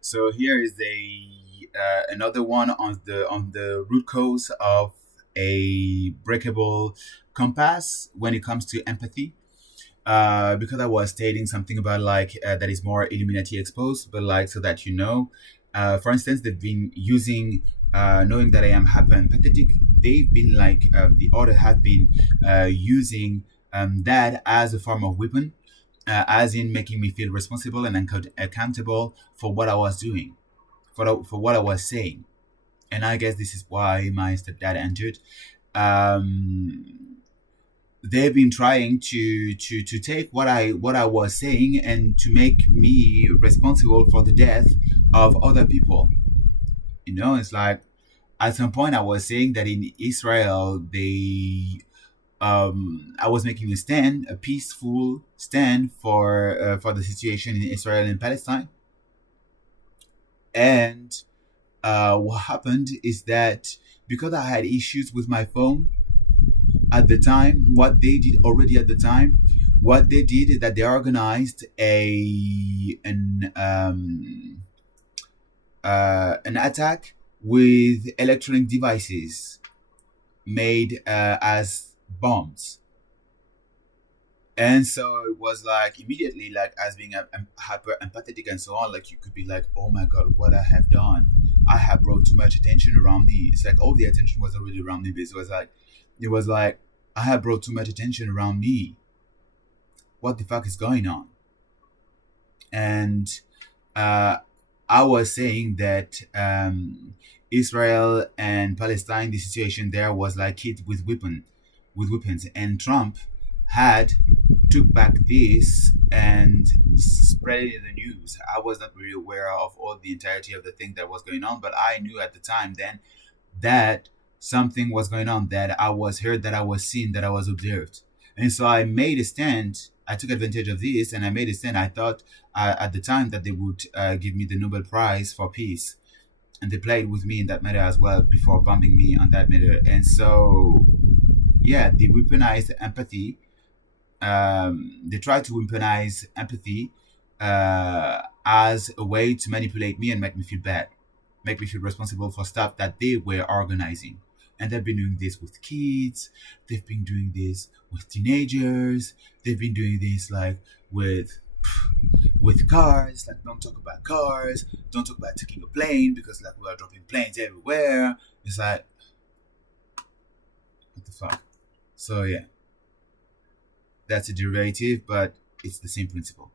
So here is a another one on the root cause of a breakable compass when it comes to empathy. Because I was stating something about like that is more Illuminati exposed, but like so that you know, for instance, they've been using knowing that I am hyper empathetic. They've been like the order have been using that as a form of weapon, as in making me feel responsible and accountable for what I was doing, for what I was saying. And I guess this is why my stepdad entered. Um, they've been trying to take what I was saying and to make me responsible for the death of other people. You know, it's like at some point I was saying that in Israel they I was making a stand, a peaceful stand for the situation in Israel and Palestine. And what happened is that because I had issues with my phone at the time, what they did already at the time, what they did is that they organized an attack with electronic devices made as bombs. And so it was like immediately, like as being hyper empathetic and so on, like you could be like, oh my God, what I have done. I have brought too much attention around me. It's like all the attention was already around me, but it was like, I have brought too much attention around me. What the fuck is going on? And uh, I was saying that Israel and Palestine, the situation there was like hit with weapons, and Trump had took back this and spread it in the news. I was not really aware of all the entirety of the thing that was going on, but I knew at the time then that something was going on, that I was heard, that I was seen, that I was observed. And so I made a stand. I took advantage of this and I made a stand. I thought at the time that they would give me the Nobel Prize for peace. And they played with me in that matter as well before bombing me on that matter. And so, yeah, they weaponized empathy. They tried to weaponize empathy as a way to manipulate me and make me feel bad, make me feel responsible for stuff that they were organizing. And they've been doing this with kids, they've been doing this with teenagers, they've been doing this like with cars, like don't talk about cars, don't talk about taking a plane because like we are dropping planes everywhere. It's like what the fuck? So yeah, that's a derivative, but it's the same principle.